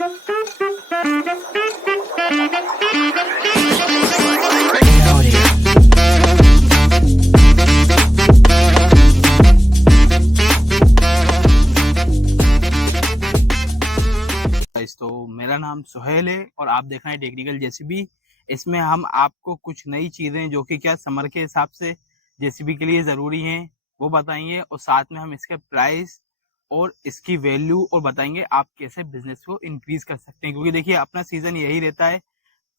तो मेरा नाम सुहेल है और आप देख रहे हैं टेक्निकल जेसीबी। इसमें हम आपको कुछ नई चीजें जो कि क्या समर के हिसाब से जेसीबी के लिए जरूरी हैं वो बताएंगे, और साथ में हम इसके प्राइस और इसकी वैल्यू और बताएंगे आप कैसे बिजनेस को इंक्रीज कर सकते हैं। क्योंकि देखिए अपना सीजन यही रहता है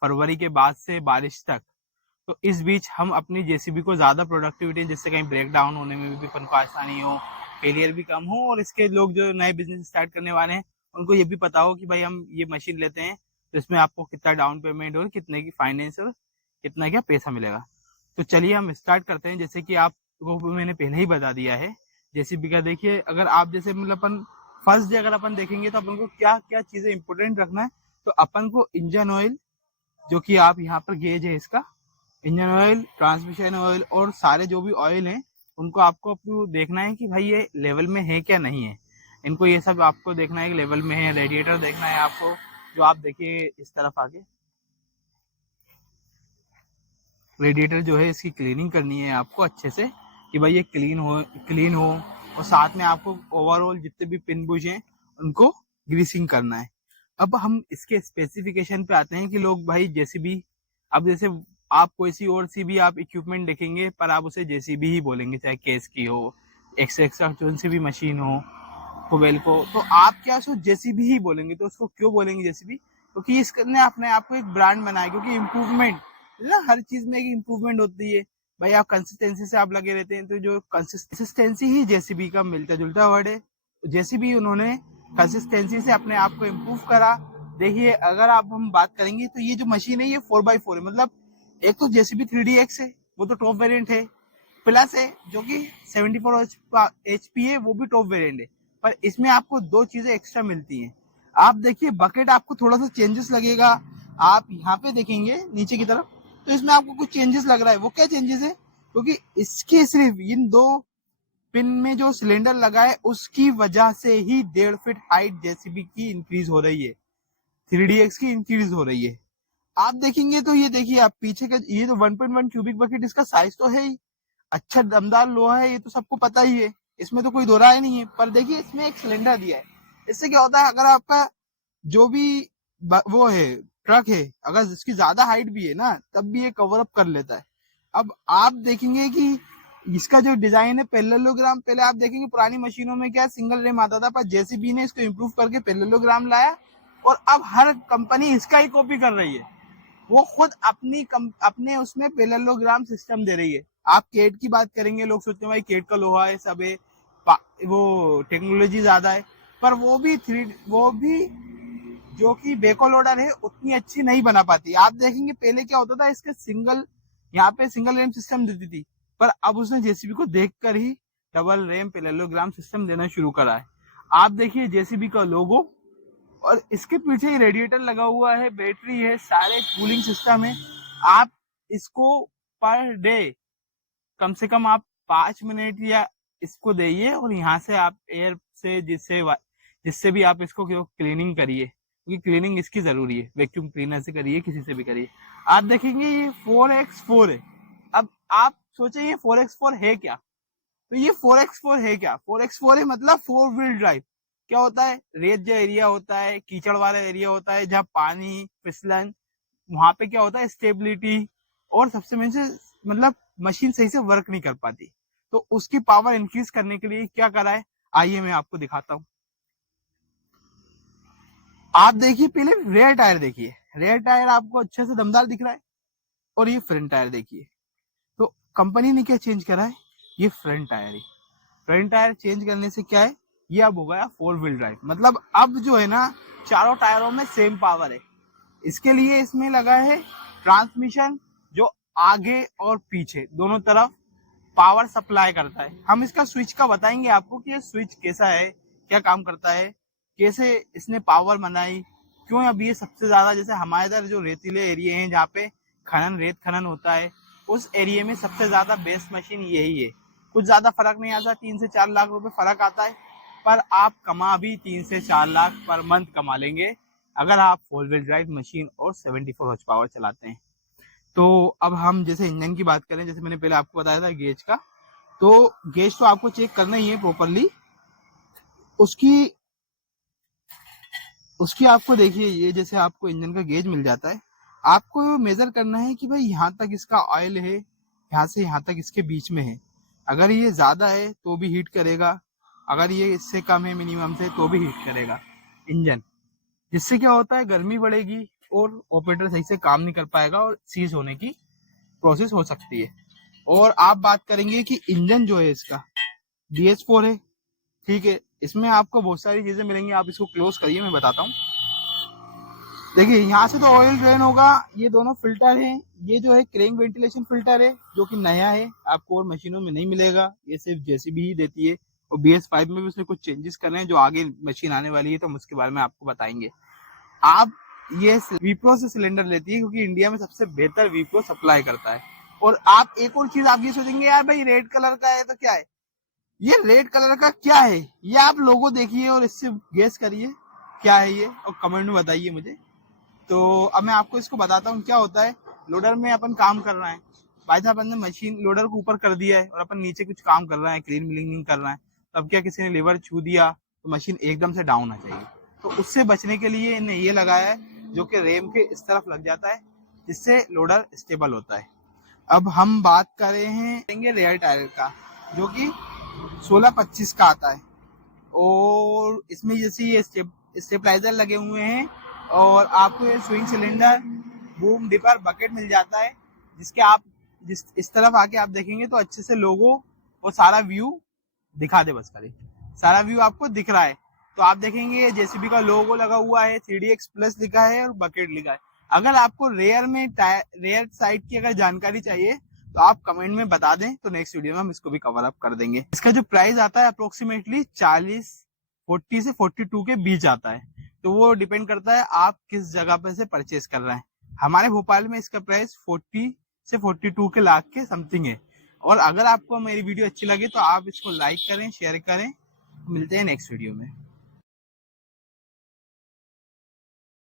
फरवरी के बाद से बारिश तक, तो इस बीच हम अपनी जेसीबी को ज्यादा प्रोडक्टिविटी, जिससे कहीं ब्रेक डाउन होने में भी अपन को आसानी हो, फेलियर भी कम हो, और इसके लोग जो नए बिजनेस स्टार्ट करने वाले हैं उनको ये भी पता हो कि भाई हम ये मशीन लेते हैं तो इसमें आपको कितना डाउन पेमेंट और कितने की फाइनेंस और कितना क्या पैसा मिलेगा। तो चलिए हम स्टार्ट करते हैं। जैसे कि आपको मैंने पहले ही बता दिया है जेसीबी का। देखिए अगर आप जैसे मतलब अपन फर्स्ट डे अगर अपन देखेंगे तो अपन को क्या क्या चीजें इंपॉर्टेंट रखना है। तो अपन को इंजन ऑयल, जो कि आप यहाँ पर गेज है इसका, इंजन ऑयल, ट्रांसमिशन ऑयल और सारे जो भी ऑयल हैं उनको आपको देखना है कि भाई ये लेवल में है क्या नहीं है। इनको ये सब आपको देखना है कि लेवल में है। रेडिएटर देखना है आपको, जो आप देखिए इस तरफ आगे रेडिएटर जो है इसकी क्लीनिंग करनी है आपको अच्छे से कि भाई ये क्लीन हो। और साथ में आपको ओवरऑल जितने भी पिन बुश हैं उनको ग्रीसिंग करना है। अब हम इसके स्पेसिफिकेशन पे आते हैं कि लोग भाई जेसीबी, अब जैसे आप कोई सी और सी भी आप इक्विपमेंट देखेंगे पर आप उसे जेसीबी ही बोलेंगे, चाहे केस की हो, एक्स जो सी भी मशीन हो, कोवेल को, तो आप क्या सो जेसीबी ही बोलेंगे। तो उसको क्यों बोलेंगे जेसीबी? क्योंकि इसने अपने आप को एक ब्रांड बनाया। क्योंकि इम्प्रूवमेंट ना, हर चीज में एक इम्प्रूवमेंट होती है भाई। आप कंसिस्टेंसी से आप लगे रहते हैं, तो जो कंसिस्टेंसी ही जेसीबी का मिलता जुलता वर्ड है। जेसीबी उन्होंने कंसिस्टेंसी से अपने आप को इम्प्रूव करा। देखिए अगर आप हम बात करेंगे तो ये जो मशीन है ये 4x4 है। मतलब एक तो जेसीबी 3DX है, वो तो टॉप वेरिएंट है, प्लस है जो कि 74 HP है, वो भी टॉप वेरिएंट है। पर इसमें आपको दो चीजें एक्स्ट्रा मिलती हैं। आप देखिए बकेट आपको थोड़ा सा चेंजेस लगेगा। आप यहाँ पे देखेंगे नीचे की तरफ तो इसमें आपको कुछ चेंजेस लग रहा है। वो क्या चेंजेस है? क्योंकि इसके सिर्फ इन दो पिन में जो सिलेंडर लगा है उसकी वजह से ही 1.5 फीट हाइट जेसीबी की इंक्रीज हो रही है, 3DX की इंक्रीज हो रही है। आप देखेंगे तो ये देखिए आप पीछे का ये तो 1.1 क्यूबिक बकेट, इसका साइज तो है ही अच्छा, दमदार लोहा है, ये तो सबको पता ही है, इसमें तो कोई दो राय नहीं है। पर देखिए इसमें एक सिलेंडर दिया है। इससे क्या होता है, अगर आपका जो भी वो है ट्रक है, अगर इसकी ज्यादा हाइट भी है ना तब भी ये कवर अप कर लेता है। अब आप देखेंगे कि इसका जो डिजाइन है पैरेललोग्राम, पहले आप देखेंगे पुरानी मशीनों में क्या सिंगल रेम आता था, पर जेसीबी ने इसको इम्प्रूव करके पैरेललोग्राम लाया और अब हर कंपनी इसका ही कॉपी कर रही है। वो खुद अपने उसमें पैरेललोग्राम सिस्टम दे रही है। आप केट की बात करेंगे, लोग सोचते हैं भाई केट का लोहा है सब है, वो टेक्नोलॉजी ज्यादा है, पर वो भी जो कि बेको लोडर है उतनी अच्छी नहीं बना पाती। आप देखेंगे पहले क्या होता था, इसके यहाँ पे सिंगल रेम सिस्टम देती थी, पर अब उसने जेसीबी को देखकर ही डबल रेम पैरेललोग्राम सिस्टम देना शुरू करा है। आप देखिए जेसीबी का लोगो और इसके पीछे रेडिएटर लगा हुआ है, बैटरी है, सारे कूलिंग सिस्टम है। आप इसको पर डे कम से कम आप 5 मिनट या इसको देइए और यहाँ से आप एयर से जिससे भी आप इसको क्लीनिंग करिए, क्योंकि क्लीनिंग इसकी जरूरी है। वैक्यूम क्लीनर से करिए, किसी से भी करिए। आप देखेंगे ये 4x4 है। अब आप सोचिए ये 4x4 है क्या? तो ये 4x4 है क्या? 4x4 है मतलब 4 व्हील ड्राइव। क्या होता है, रेत जो एरिया होता है, कीचड़ वाला एरिया होता है, जहाँ पानी फिसलन, वहां पे क्या होता है स्टेबिलिटी, और सबसे मेन से मतलब मशीन सही से वर्क नहीं कर पाती। तो उसकी पावर इंक्रीज करने के लिए क्या करा है, आइए मैं आपको दिखाता हूँ। आप देखिए पहले रेयर टायर देखिए, रेयर टायर आपको अच्छे से दमदार दिख रहा है, और ये फ्रंट टायर देखिए। तो कंपनी ने क्या चेंज करा है, ये फ्रंट टायर है। फ्रंट टायर चेंज करने से क्या है, ये अब हो गया 4 व्हील ड्राइव। मतलब अब जो है ना चारों टायरों में सेम पावर है। इसके लिए इसमें लगा है ट्रांसमिशन, जो आगे और पीछे दोनों तरफ पावर सप्लाई करता है। हम इसका स्विच का बताएंगे आपको कि ये स्विच कैसा है, क्या काम करता है, कैसे इसने पावर बनाई, क्यों अब ये सबसे ज्यादा, जैसे हमारे इधर जो रेतीले एरिया हैं जहाँ पे रेत खनन होता है, उस एरिया में सबसे ज्यादा बेस्ट मशीन यही है। कुछ ज्यादा फर्क नहीं आता, 3 से 4 लाख रुपए फर्क आता है, पर आप कमा भी 3 से 4 लाख पर मंथ कमा लेंगे अगर आप 4 व्हील ड्राइव मशीन और 74 हॉर्स पावर चलाते हैं। तो अब हम जैसे इंजन की बात करें, जैसे मैंने पहले आपको बताया था गेज का, तो गेज तो आपको चेक करना ही है प्रॉपरली। उसकी उसकी आपको देखिए, ये जैसे आपको इंजन का गेज मिल जाता है, आपको मेजर करना है कि भाई यहाँ तक इसका ऑयल है, यहाँ से यहाँ तक इसके बीच में है। अगर ये ज्यादा है तो भी हीट करेगा, अगर ये इससे कम है मिनिमम से तो भी हीट करेगा इंजन। जिससे क्या होता है, गर्मी बढ़ेगी और ऑपरेटर सही से काम नहीं कर पाएगा और सीज होने की प्रोसेस हो सकती है। और आप बात करेंगे कि इंजन जो है इसका BS4 है, ठीक है। इसमें आपको बहुत सारी चीजें मिलेंगी, आप इसको क्लोज करिए, मैं बताता हूँ। देखिए यहाँ से तो ऑयल ड्रेन होगा, ये दोनों फिल्टर हैं। ये जो है क्रैंक वेंटिलेशन फिल्टर है, जो कि नया है, आपको और मशीनों में नहीं मिलेगा, ये सिर्फ जेसीबी ही देती है। और BS5 में भी उसने कुछ चेंजेस करने हैं, जो आगे मशीन आने वाली है तो हम उसके बारे में आपको बताएंगे। आप ये विप्रो से सिलेंडर लेती है, क्योंकि इंडिया में सबसे बेहतर विप्रो सप्लाई करता है। और आप एक और चीज आप ये सोचेंगे, यार भाई रेड कलर का है तो क्या है, ये रेड कलर का क्या है, ये आप लोगो देखिए और इससे गेस करिए क्या है ये, और कमेंट में बताइए मुझे। तो अब मैं आपको इसको बताता हूँ क्या होता है। लोडर में अपन काम कर रहे हैं, भाई साहब, अपन ने मशीन लोडर को ऊपर कर दिया है और अपन नीचे कुछ काम कर रहे हैं, क्लीन मिलिंग कर रहे हैं। तो अब क्या, किसी ने लीवर छू दिया तो मशीन एकदम से डाउन आ जाएगी। तो उससे बचने के लिए इन्हें ये लगाया है, जो कि रेम के इस तरफ लग जाता है, जिससे लोडर स्टेबल होता है। अब हम बात कर रहे हैं रेयर टायर का, जो कि 16-25 का आता है। और इसमें जैसे ये स्टेबलाइजर लगे हुए हैं, और आपको ये swing cylinder, boom dipper, bucket मिल जाता है, जिसके आप जिस इस तरफ आके आप देखेंगे तो अच्छे से लोगो और सारा व्यू दिखा दे, बस करे सारा व्यू आपको दिख रहा है। तो आप देखेंगे जेसीबी का लोगो लगा हुआ है, 3DX प्लस लिखा है और बकेट लिखा है। अगर आपको रेयर साइड की अगर जानकारी चाहिए तो आप कमेंट में बता दें, तो नेक्स्ट वीडियो में हम इसको भी कवर अप कर देंगे। इसका जो प्राइस आता है अप्रोक्सीमेटली 40 से 42 के बीच आता है। तो वो डिपेंड करता है आप किस जगह पे से परचेज कर रहे हैं। हमारे भोपाल में इसका प्राइस 40 से 42 के लाख के समथिंग है। और अगर आपको मेरी वीडियो अच्छी लगे तो आप इसको लाइक करें, शेयर करें। मिलते हैं नेक्स्ट वीडियो में।